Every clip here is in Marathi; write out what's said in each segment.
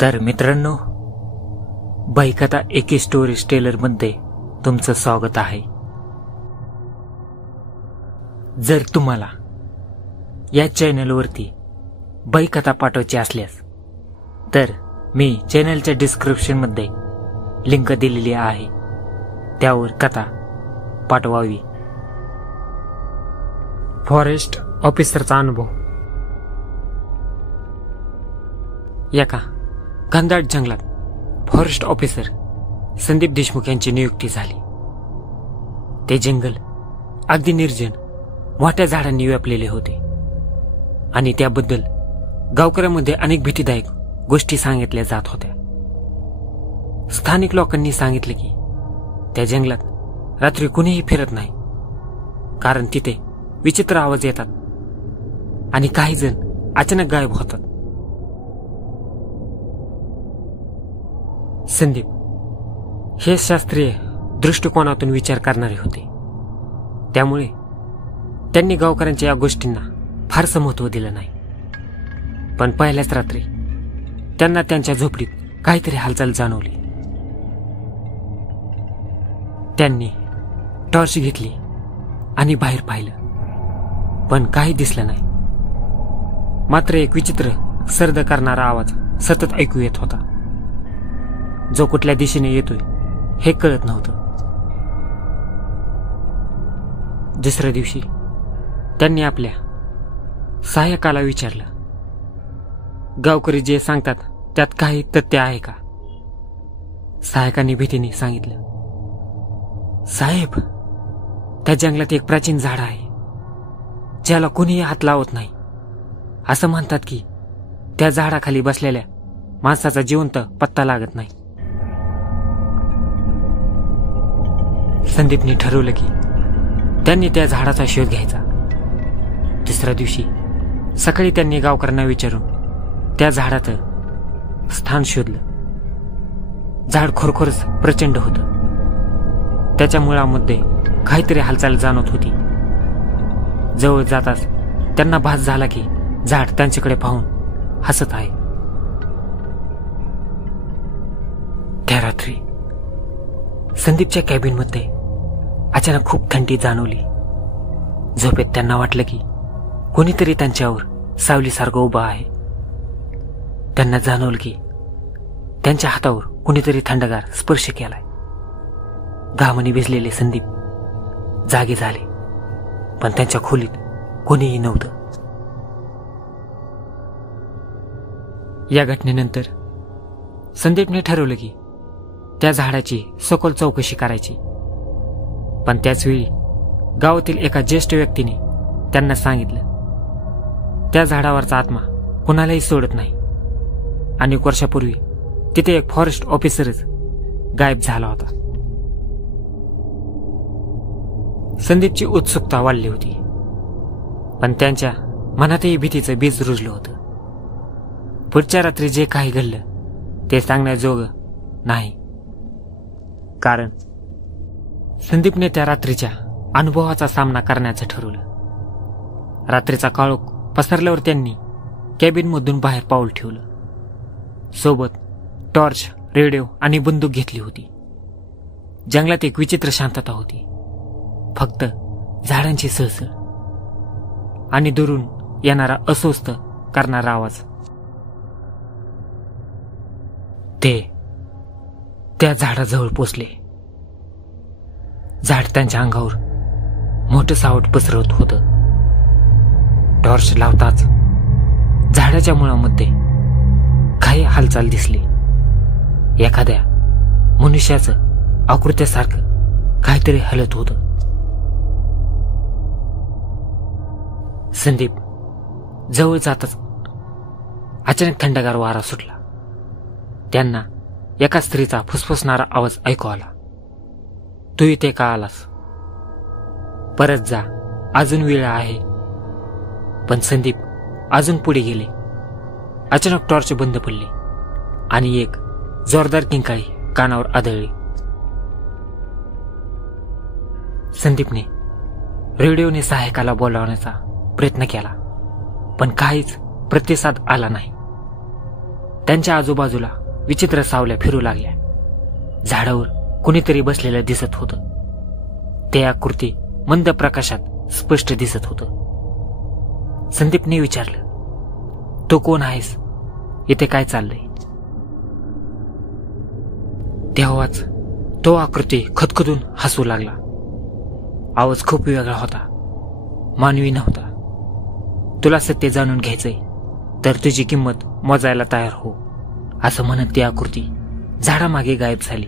तर मित्रांनो, बाईकथा एकी स्टोरी टेलरमध्ये तुमचं स्वागत आहे. जर तुम्हाला या चॅनलवरती बाईकथा पाठवायची असल्यास तर मी चॅनलच्या डिस्क्रिप्शनमध्ये लिंक दिलेली आहे, त्यावर कथा पाठवावी. फॉरेस्ट ऑफिसरचा अनुभव. एका घनदाट जंगलात फॉरेस्ट ऑफिसर संदीप देशमुख यांची नियुक्ती झाली. ते जंगल अगदी निर्जन मोठ्या झाडांनी व्यापलेले होते आणि त्याबद्दल गावकऱ्यांमध्ये अनेक भीतीदायक गोष्टी सांगितल्या जात होत्या. स्थानिक लोकांनी सांगितले की त्या जंगलात रात्री कुणीही फिरत नाही, कारण तिथे विचित्र आवाज येतात आणि काही जण अचानक गायब होतात. संदीप हे शास्त्रीय दृष्टिकोनातून विचार करणारे होते, त्यामुळे त्यांनी गावकऱ्यांच्या या गोष्टींना फारसं महत्त्व दिलं नाही. पण पहिल्याच रात्री त्यांना त्यांच्या झोपडीत काहीतरी हालचाल जाणवली. त्यांनी टॉर्च घेतली आणि बाहेर पाहिलं, पण काही दिसलं नाही. मात्र एक विचित्र सर्द करणारा आवाज सतत ऐकू येत होता, जो कुठल्या दिशेने येतोय हे कळत नव्हतं. दुसऱ्या दिवशी त्यांनी आपल्या सहाय्यकाला विचारलं, गावकरी जे सांगतात त्यात काही तथ्य आहे का? सहाय्यकाने भीतीने सांगितलं, साहेब, त्या जंगलात एक प्राचीन झाड आहे ज्याला कोणीही हात लावत नाही. असं म्हणतात की त्या झाडाखाली बसलेल्या माणसाचा जिवंत पत्ता लागत नाही. संदीपने ठरवलं की त्यांनी त्या झाडाचा शोध घ्यायचा. दुसऱ्या दिवशी सकाळी त्यांनी गावकऱ्यांना विचारून त्या झाडाचं स्थान शोधलं. झाड खरोखरच प्रचंड होतं. त्याच्या मुळामध्ये काहीतरी हालचाल जाणवत होती. जवळ जाताच त्यांना भास झाला की झाड त्यांच्याकडे पाहून हसत आहे. त्या रात्री संदीपच्या कॅबिनमध्ये अचानक खूप थंडी जाणवली. झोपेत त्यांना वाटलं की कोणीतरी त्यांच्यावर सावलीसारखं उभं आहे. त्यांना जाणवलं की त्यांच्या हातावर कोणीतरी थंडगार स्पर्श केलाय. घामाने भिजलेले संदीप जागे झाले, पण त्यांच्या खोलीत कोणीही नव्हतं. या घटनेनंतर संदीपने ठरवलं की त्या झाडाची सखोल चौकशी करायची. पण त्याचवेळी गावातील एका ज्येष्ठ व्यक्तीने त्यांना सांगितलं, त्या झाडावरचा आत्मा कुणालाही सोडत नाही. अनेक वर्षापूर्वी तिथे एक फॉरेस्ट ऑफिसरच गायब झाला होता. संदीपची उत्सुकता वाढली होती, पण त्यांच्या मनातही भीतीचं बीज रुजलं होतं. पुढच्या रात्री जे काही घडलं ते सांगण्याजोगं नाही, कारण संदीपने त्या रात्रीच्या अनुभवाचा सामना करण्याचं ठरवलं. रात्रीचा काळोख पसरल्यावर त्यांनी कॅबिनमधून बाहेर पाऊल ठेवलं. सोबत टॉर्च, रेडिओ आणि बंदूक घेतली होती. जंगलात एक विचित्र शांतता होती, फक्त झाडांची सळसळ आणि दुरून येणारा अस्वस्थ करणारा आवाज. ते त्या झाडाजवळ पोचले. झाड त्यांच्या अंगावर मोठं सावट पसरवत होतं. टॉर्च लावताच झाडाच्या मुळामध्ये काही हालचाल दिसली. एखाद्या मनुष्याचं आकृत्यासारखं काहीतरी हलत होतं. संदीप जवळ जाताच अचानक थंडगार वारा सुटला. त्यांना एका स्त्रीचा फुसफुसणारा आवाज ऐकू आला, तू इथे का आलास? परत जा, अजून वेळ आहे. पण संदीप अजून पुढे गेले. अचानक टॉर्च बंद पडली आणि एक जोरदार किंकाळी कानावर आदळली. संदीपने रेडिओने सहाय्यकाला बोलावण्याचा प्रयत्न केला, पण काहीच प्रतिसाद आला नाही. त्यांच्या आजूबाजूला विचित्र सावल्या फिरू लागल्या. झाडावर कुणीतरी बसलेलं दिसत होतं. ते आकृती मंद प्रकाशात स्पष्ट दिसत होतं. संदीपने विचारलं, तो कोण आहेस? इथे काय चाललंय? तेव्हाच तो आकृती खदखदून हसू लागला. आवाज खूप वेगळा होता, मानवी नव्हता. तुला सत्य जाणून घ्यायचंय तर तुझी किंमत मोजायला तयार हो, असं म्हणत ती आकृती झाडामागे गायब झाली.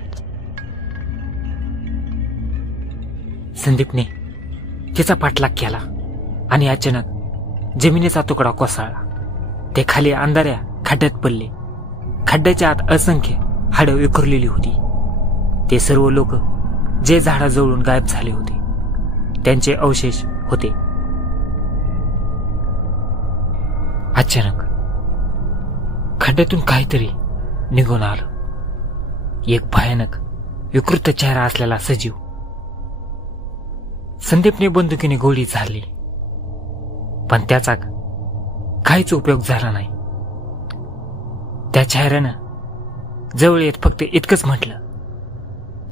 संदीपने तिचा पाठलाग केला आणि अचानक जमिनीचा तुकडा कोसळला. ते खाली अंधाऱ्या खड्ड्यात पडले. खड्ड्याच्या आत असंख्य हाडं विखुरलेली होती. ते सर्व लोक जे झाडाजवळून गायब झाले होते त्यांचे अवशेष होते. अचानक खड्ड्यातून काहीतरी निघून आलं. एक भयानक विकृत चेहरा असलेला सजीव. संदीपने बंदुकीने गोळी झाडली, पण त्याचा काहीच उपयोग झाला नाही. त्या चेहऱ्यानं जवळ येत फक्त इतकंच म्हटलं,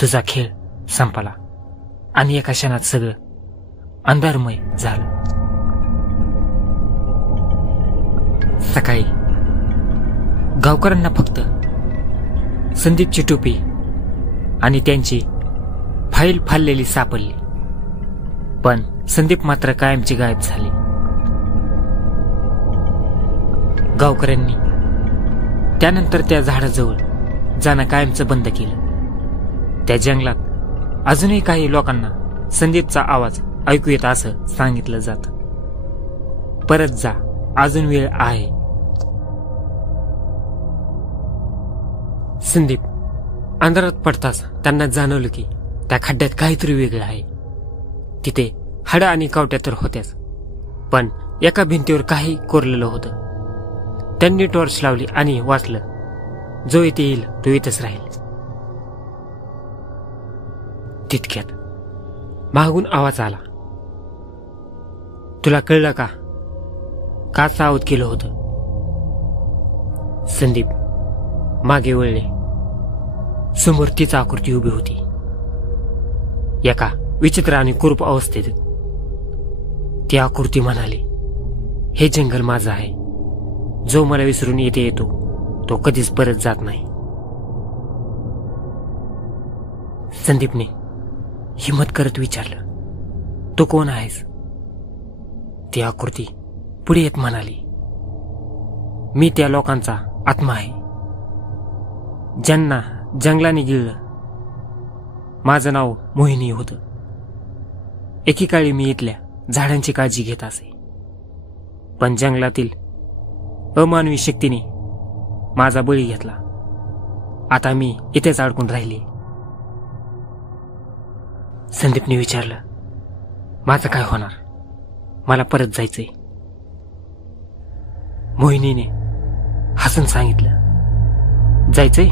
तुझा खेळ संपला. आणि एका क्षणात सगळं अंधारमय झालं. सकाळी गावकऱ्यांना फक्त संदीपची टोपी आणि त्यांची फाईल फाडलेली सापडली, पण संदीप मात्र कायमची गायब झाली. गावकऱ्यांनी त्यानंतर त्या झाडाजवळ जाणं कायमचं बंद केलं. त्या जंगलात अजूनही काही लोकांना संदीपचा आवाज ऐकू येत असं सांगितलं जातं. परत जा, अजून वेळ आहे. संदीप अंधारात पडताच त्यांना जाणवलं की त्या खड्ड्यात काहीतरी वेगळं आहे. तिथे हाडं आणि कावट्या तर होत्याच, पण एका भिंतीवर काही कोरलेलं होतं. त्यांनी टॉर्च लावली आणि वाचलं, जो इथे येईल तो इथंच राहील. तितक्यात मागून आवाज आला, तुला कळलं का? का सावध केलं होतं? संदीप मागे वळले. समोर तीच आकृती उभी होती, एका विचित्र आणि कुरूप अवस्थेत. ती आकृती म्हणाली, हे जंगल माझं आहे. जो मला विसरून येथे येतो तो कधीच परत जात नाही. संदीपने हिम्मत करत विचारलं, तो कोण आहेस? ती आकृती पुढे येत म्हणाली, मी त्या लोकांचा आत्मा आहे ज्यांना जंगलाने गिळलं. माझं नाव मोहिनी होतं. एकेकाळी मी इथल्या झाडांची काळजी घेत असे, पण जंगलातील अमानवी शक्तीने माझा बळी घेतला. आता मी इथेच अडकून राहिले. संदीपने विचारलं, माझं काय होणार? मला परत जायचंय. मोहिनीने हसून सांगितलं, जायचंय?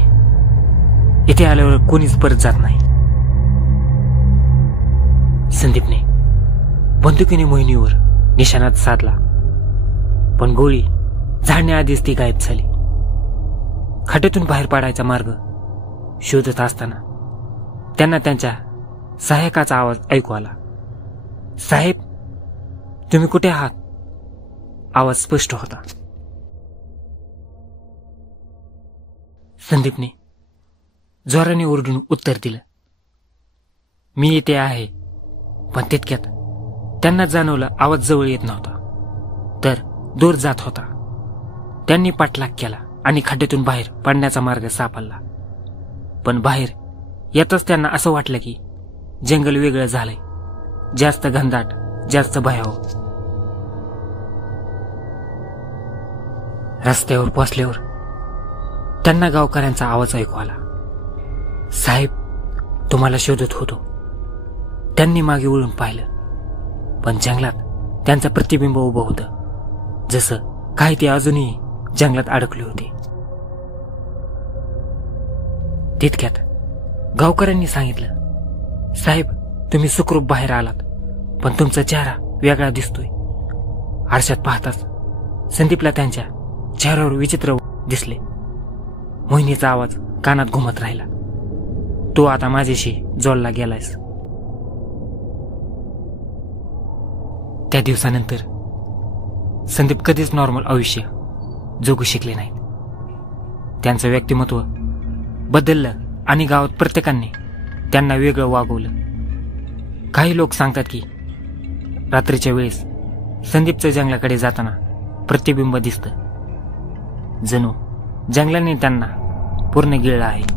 इथे आल्यावर कोणीच परत जात नाही. संदीपने बंदुकीने मोहिनीवर निशाणा साधला, पण गोळी झाडण्याआधीच ती गायब झाली. खड्ड्यातून बाहेर पडायचा मार्ग शोधत असताना त्यांना त्यांच्या सहाय्यकाचा आवाज ऐकू आला. साहेब, तुम्ही कुठे आहात? आवाज स्पष्ट होता. संदीपने जोराने ओरडून उत्तर दिलं, मी इथे आहे. पण तितक्यात त्यांना जाणवलं आवाज जवळ येत नव्हता, तर दूर जात होता. त्यांनी पाठलाग केला आणि खड्ड्यातून बाहेर पडण्याचा मार्ग सापडला. पण बाहेर येतच त्यांना असं वाटलं की जंगल वेगळं झालंय, जास्त घनदाट, जास्त भयावह. रस्त्यावर पोचल्यावर त्यांना गावकऱ्यांचा आवाज ऐकू आला, साहेब, तुम्हाला शोधत होतो. त्यांनी मागे वळून पाहिलं, पण जंगलात त्यांचं प्रतिबिंब उभं होतं, जसं काही ते अजूनही जंगलात अडकले होते. तितक्यात गावकऱ्यांनी सांगितलं, साहेब, तुम्ही सुखरूप बाहेर आलात, पण तुमचा चेहरा वेगळा दिसतोय. आरशात पाहताच संदीपला त्यांच्या चेहऱ्यावर विचित्र दिसले. मोहिनीचा आवाज कानात घुमत राहिला. तू आता माझ्याशी जोडला गेलायस. त्या दिवसानंतर संदीप कधीच नॉर्मल आयुष्य जगू शिकले नाहीत. त्यांचं व्यक्तिमत्व बदललं आणि गावात प्रत्येकाने त्यांना वेगळं वागवलं. काही लोक सांगतात की रात्रीच्या वेळेस संदीपचं जंगलाकडे जाताना प्रतिबिंब दिसतं. जणू जंगलाने त्यांना पूर्ण गिळलं आहे.